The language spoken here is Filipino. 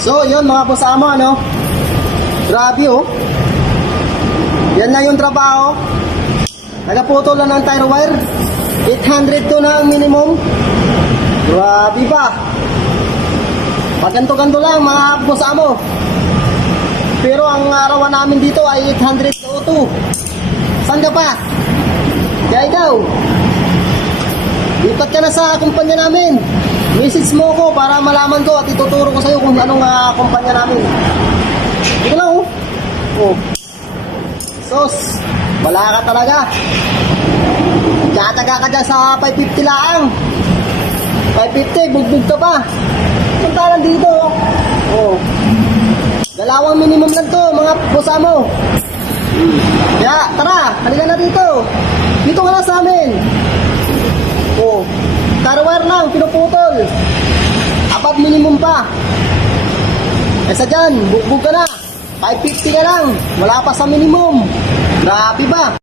So, yun mga amo, ano? Grabe, oh. Yan na yung trabaho. Nagaputol lang ng tire wire. 800 to na ang minimum. Grabe ba? Paganto-ganto lang mga amo. Pero ang arawan namin dito ay 800 to 2. Saan ka pa? Kaya ikaw, lipat ka na sa kumpanya namin. Message mo ko para malaman ko at ituturo ko sa'yo anong ah, kumpanya namin. Ito lang oh. Oh. Sos, wala ka talaga. Tiyataga ka dyan sa 550 lang. 550, bugbog ka pa. Puntalan dito. Oh. Dalawang minimum lang to, mga bosa mo. Kaya, tara, halika na dito. Dito ka na sa amin. Oh, carwire lang, pinuputol. Apat minimum pa. Kesa dyan, bugbog ka na. 550 ka lang. Wala pa sa minimum. Grabe ba?